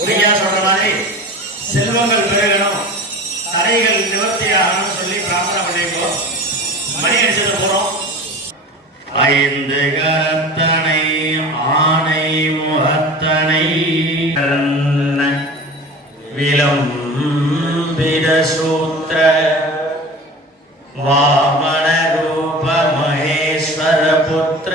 உரிமையா சொல்ற மாதிரி செல்வங்கள் பெருகணும் தடைகள் நிவர்த்தி சொல்லி பிரார்த்தனை பண்ணிருக்கோம் மணி அடிச்சது போறோம் ஐந்து கத்தனை ஆணை முகத்தனை விலம் பிரசூத்திர வாமன ரூப மகேஸ்வர புத்திர.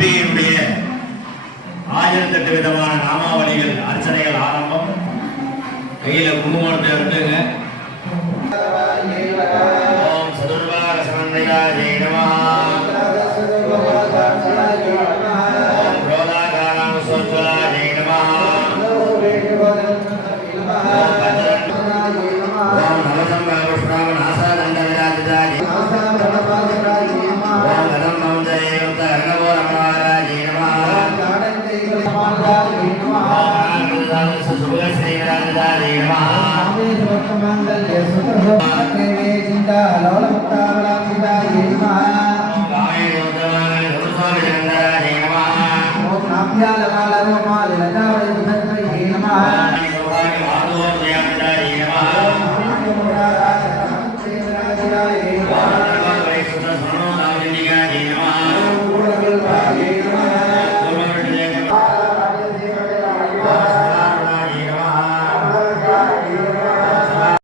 அம்பிகையினுடைய ஆயிரத்தெட்டு விதமான நாமாவளிகள் அர்ச்சனைகள் ஆரம்பம். கையில குங்குமத்தை எடுத்துங்க ஓம் சதுர்வார सुखसैरानदादेवा